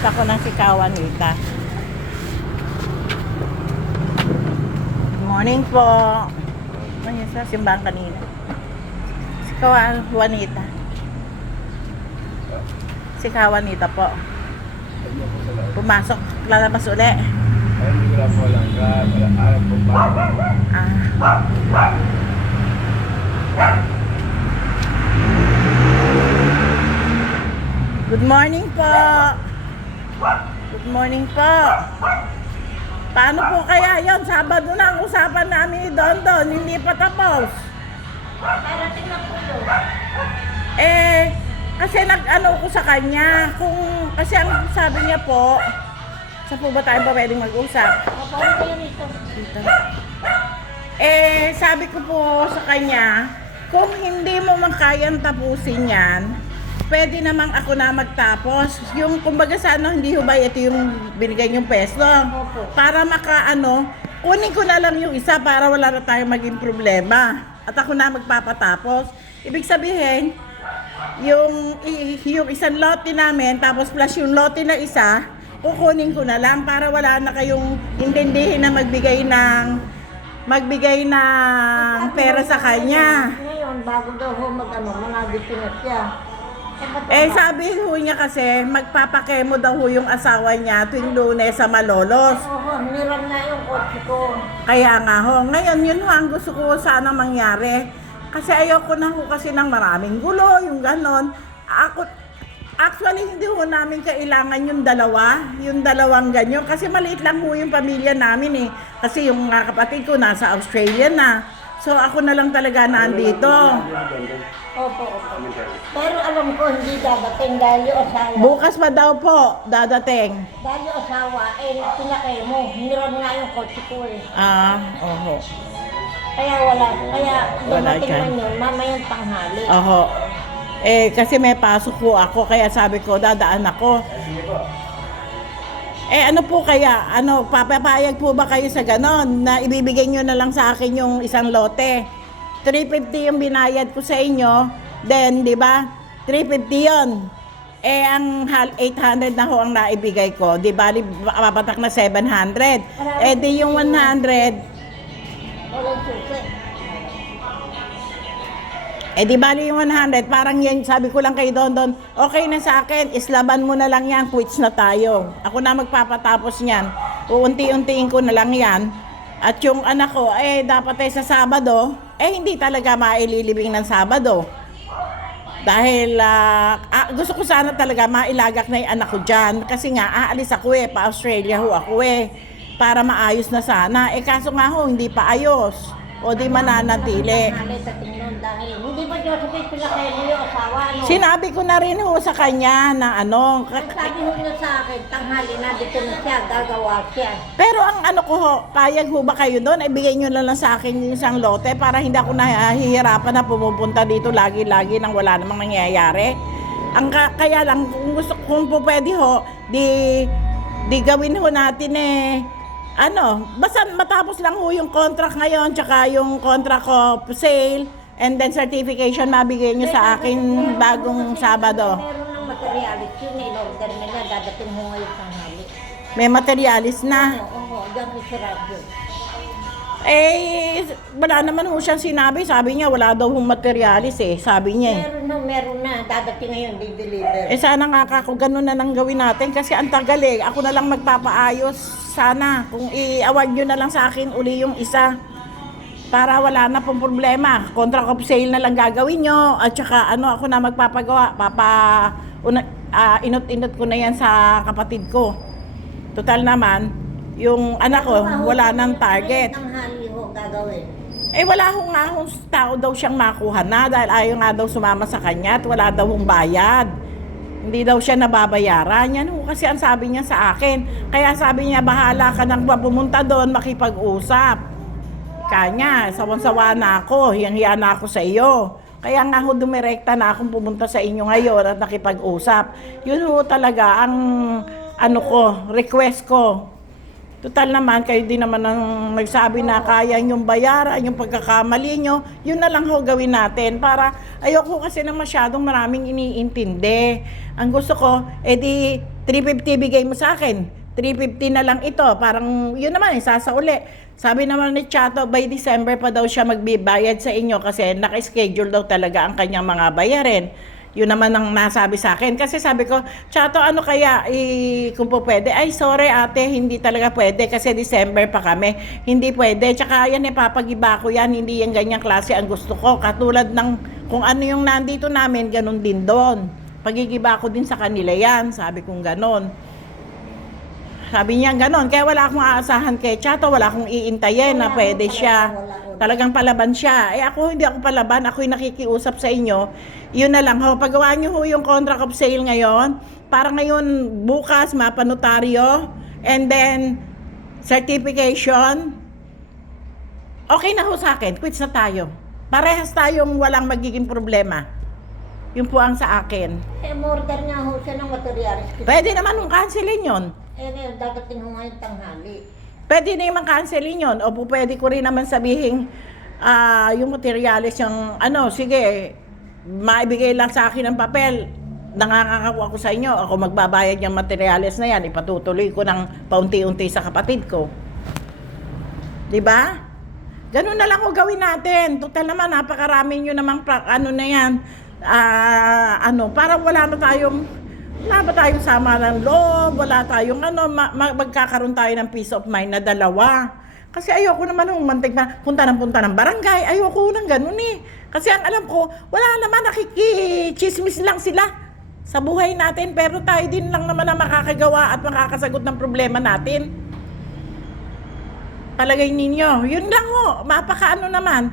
Balik ako ng Sikawan, Nita. Good morning po. Ano sa simbahan kanina? Sikawan, Juanita. Sikawan, Nita po. Pumasok, lalabas uli. Ay, hindi ko lang po lang. Alam po ba? Good morning po. Good morning po. Paano po kaya yon? Sabado na ang usapan namin ni Dondon. Hindi pa tapos. Darating na po doon. Kasi nag-ano ko sa kanya. Kasi ang sabi niya po, saan po ba tayo ba pwedeng mag-usap? Paano kayo nito? Dito. Sabi ko po sa kanya, kung hindi mo man kayang tapusin yan, pwede namang ako na magtapos. Yung kumbaga sa ano, hindi ho ba ito yung binigay yung peso? Opo. Para kunin ko na lang yung isa para wala na tayong maging problema. At ako na magpapatapos. Ibig sabihin, yung isang lote namin, tapos plus yung lote na isa, kukunin ko na lang para wala na kayong intindihin na magbigay ng pera sa kanya. Ngayon, bago daw ho managiti na siya. Sabi ho niya kasi, magpapakemo daw ho yung asawa niya tuwing Lunes sa Malolos. Oo, niram na yung kotse ko. Kaya nga ho, ngayon yun ho ang gusto ko sana mangyari. Kasi ayoko na ho kasi ng maraming gulo, yung ganon. Actually, hindi ho namin kailangan yung dalawang ganyan. Kasi maliit lang ho yung pamilya namin eh. Kasi yung mga kapatid ko nasa Australia na. So ako na lang talaga nandito. Opo. Pero alam ko, hindi dadating dahil yung asawa. Bukas pa daw po, dadating. Dahil yung asawa, pinakay mo. Niram nga yung kotse ko eh. Oho. Kaya wala. Kaya Wala dumating ka. man yun, mamayang tanghali. Oho. Kasi may pasok po ako, kaya sabi ko, dadaan ako. Ano po kaya? Papapayag po ba kayo sa ganon? Na ibibigay nyo na lang sa akin yung isang lote? 350 yung binayad ko sa inyo. Then, di ba? 350 yun. Ang 800 na ho ang naibigay ko. Di ba? Papatak na 700. Di yung 100... Walang susi. Di bali yung 100, parang yan, sabi ko lang kay Dondon, okay na sa akin, islaban mo na lang yan, quits na tayo. Ako na magpapatapos niyan. Uunti-untiin ko na lang yan. At yung anak ko, dapat sa Sabado, hindi talaga maililibing ng Sabado. Dahil gusto ko sana talaga mailagak na yung anak ko dyan. Kasi nga, aalis ako pa Australia ho ako para maayos na sana. Kaso nga ho, hindi pa ayos. O di mananatili. Dahil hindi ba Josephine pinakay mo yung asawa, no? Sinabi ko na rin ho sa kanya na Sabi ho niya sa akin, tanghali na dito na siya, gagawa siya. pero ang ko ho, payag ho ba kayo doon? Ibigay nyo na lang sa akin yung isang lote para hindi ako nahihirapan na pumupunta dito lagi-lagi nang wala namang nangyayari. Kaya lang, kung po pwede ho, di gawin ho natin basta matapos lang ho yung contract ngayon, tsaka yung contract ko sale, and then certification mabigay nyo sa akin bagong Sabado. Meron ng materialis yun, in-order nila, dadating ho ngayon tanghali. May materialis na. Oo, dyan sa radyo. Wala naman ho siyang sinabi. Sabi niya, wala daw hong materialis sabi niya Meron na, dadating ngayon, di-deliver. Sana nga kung ganun na lang gawin natin kasi ang tagal Ako na lang magpapaayos. Sana, kung i-award nyo na lang sa akin uli yung isa. Para wala na pong problema. Contract of sale na lang gagawin nyo. At saka ako na magpapagawa. Inot-inot ko na yan sa kapatid ko. Total naman, yung anak ko, wala nang target. Tanghali ho gagawin. Wala nga hong tao daw siyang makuha na dahil ayaw nga daw sumama sa kanya at wala daw hong bayad. Hindi daw siya nababayaran. Yan kasi ang sabi niya sa akin. Kaya sabi niya, bahala ka nang pumunta doon, makipag-usap. Kanya, sawan-sawa na ako, hiyang-hiya na ako sa iyo. Kaya nga ho, dumirekta na akong pumunta sa inyo ngayon at nakipag-usap. Yun ho talaga ang request ko. Total naman, kayo din naman ang nagsabi na kaya yung bayaran, yung pagkakamali nyo, yun na lang ho gawin natin para ayoko kasi ng masyadong maraming iniintindi. Ang gusto ko, di 350 bigay mo sa akin. 350 na lang ito. Parang yun naman, sasauli. Sabi naman ni Chato, by December pa daw siya magbibayad sa inyo kasi naka-schedule daw talaga ang kanyang mga bayarin. Yun naman ang nasabi sa akin. Kasi sabi ko, Chato, ano kaya, kung po pwede? Ay, sorry ate, hindi talaga pwede kasi December pa kami. Hindi pwede. Tsaka yan, papagiba ko yan. Hindi yung ganyang klase ang gusto ko. Katulad ng kung ano yung nandito namin, ganun din doon. Pagigiba ko din sa kanila yan. Sabi kong ganon. Sabi niya ganon. Kaya wala akong aasahan kay Chato. Wala akong iintayin na pwede siya. Talagang palaban siya. Ako, hindi ako palaban. Ako'y nakikiusap sa inyo. Yun na lang ho. Pagawa niyo ho yung contract of sale ngayon. Para ngayon, bukas, mapanotaryo. And then, certification. Okay na ho sa akin. Quits na tayo. Parehas tayong walang magiging problema. Yun po ang sa akin. Order nga ho siya ng materials. Pwede naman kung cancelin yun. Ngayon, dadating ho ngayon tanghali. Pwede na yung cancelin yun. O po pwede ko rin naman sabihin, yung materials yung, sige, maibigay lang sa akin ng papel. Nangangako ako sa inyo. Ako magbabayad yung materials na yan. Ipatutuloy ko ng paunti-unti sa kapatid ko. Diba? Ganun na lang ko gawin natin. Total naman, napakarami nyo namang na yan. Para wala ba tayong sama ng loob, wala tayong magkakaroon tayo ng peace of mind na dalawa. Kasi ayoko naman humantig na punta ng barangay. Ayoko nang ganun eh. Kasi ang alam ko, wala naman, nakikichismis lang sila sa buhay natin. Pero tayo din lang naman na makakagawa at makakasagot ng problema natin. Palagay ninyo, yun lang ho, mapakaano naman.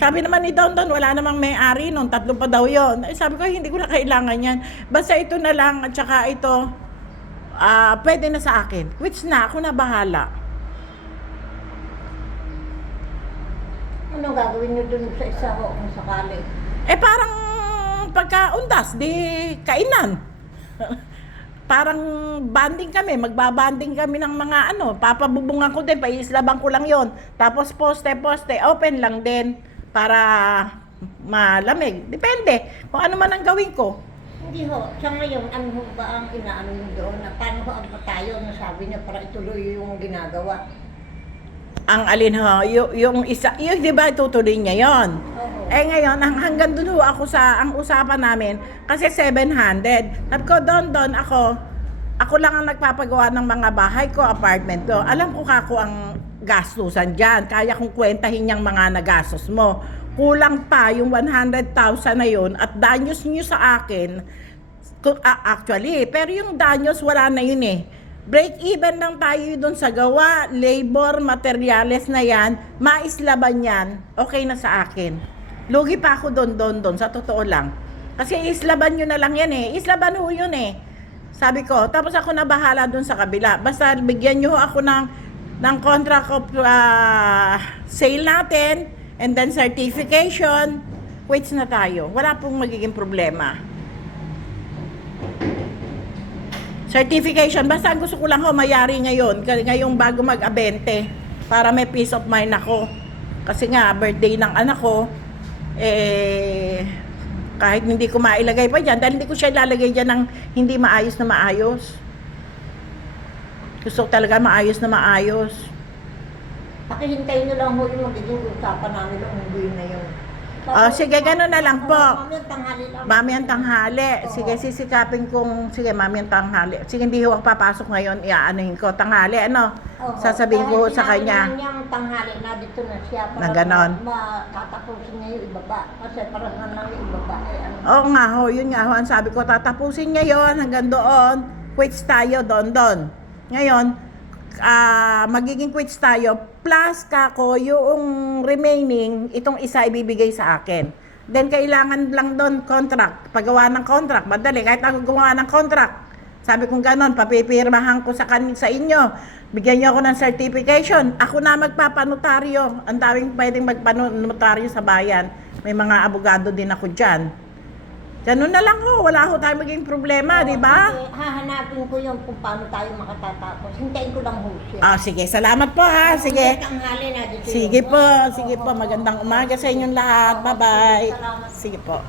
Sabi naman ni Don, wala namang may-ari nun, 3 pa daw yun. Sabi ko, hindi ko na kailangan yan. Basta ito na lang, at saka ito, pwede na sa akin. Which na, ako na bahala. Anong gagawin nyo dun sa isa ho kung sakali? Parang pagka-undas, di kainan. Parang banding kami, magbabanding kami ng mga papabubungan ko din, paiislabang ko lang yon. Tapos poste, open lang din para malamig. Depende kung ano man ang gawin ko. Hindi ho, sa ngayon, ano ho ba ang inaano nyo doon? Na paano ho ang patayo na sabi niya para ituloy yung ginagawa? Ang alin ho, yung isa, yung di ba tutuloy niya yon? Ngayon, hanggang dun ho ako ang usapan namin, kasi 700. Sabi ko, Don, ako lang ang nagpapagawa ng mga bahay ko, apartment ko. Alam ko kako ang gastusan dyan. Kaya kong kwentahin yung mga nagastos mo. Kulang pa yung 100,000 na yun at danyos nyo sa akin. Actually, pero yung danyos wala na yun eh. Break even lang tayo doon sa gawa, labor, materials na yan, maislaban yan, okay na sa akin. Lugi pa ako doon, sa totoo lang. Kasi islaban nyo na lang yan eh. Islaban ho yun eh. Sabi ko, tapos ako na bahala doon sa kabila. Basta bigyan nyo ako ng contract of sale natin, and then certification, waits na tayo. Wala pong magiging problema. Certification, basta gusto ko lang mayari ngayon, ngayong bago mag-abente, para may peace of mind ako. Kasi nga, birthday ng anak ko, kahit hindi ko mailagay pa dyan, dahil hindi ko siya ilalagay dyan ng hindi maayos na maayos. Gusto ko talaga maayos na maayos. Pakihintayin nyo lang ho yung magiging usapan namin ng hindi na yun. Sige, gano'n na lang po. Mamayang tanghali lang. Mamayang tanghali. Sige, sisikapin kong, sige, mamayang tanghali. Sige, hindi ho ako papasok ngayon, iaanohin ko. Tanghali, sasabihin ko sa kanya. Dahil sinabi tanghali na dito na siya. Na ganon. Tatapusin niya yung ibaba. Kasi parang lang yung ibaba. Oo nga ho, yun nga ho. Ang sabi ko, tatapusin niya yon hanggang doon. Quits tayo doon. Ngayon, magiging quits tayo. Plus kako, yung remaining, itong isa ibibigay sa akin. Then, kailangan lang doon contract. Paggawa ng contract, madali. Kahit ako gumawa ng contract. Sabi kong ganon, papipirmahan ko sa inyo. Bigyan niyo ako ng certification. Ako na magpapanotaryo. Ang daming pwedeng magpanotaryo sa bayan. May mga abogado din ako dyan. Ganun na lang ho. Wala ho tayong maging problema, di ba? Hahanapin ko yung kung paano tayo makatatapos. Hintayin ko lang ho siya. Sige. Salamat po ha. Sige. Tanghali na dito. Sige po. Magandang umaga sa inyong lahat. Bye-bye. Sige po.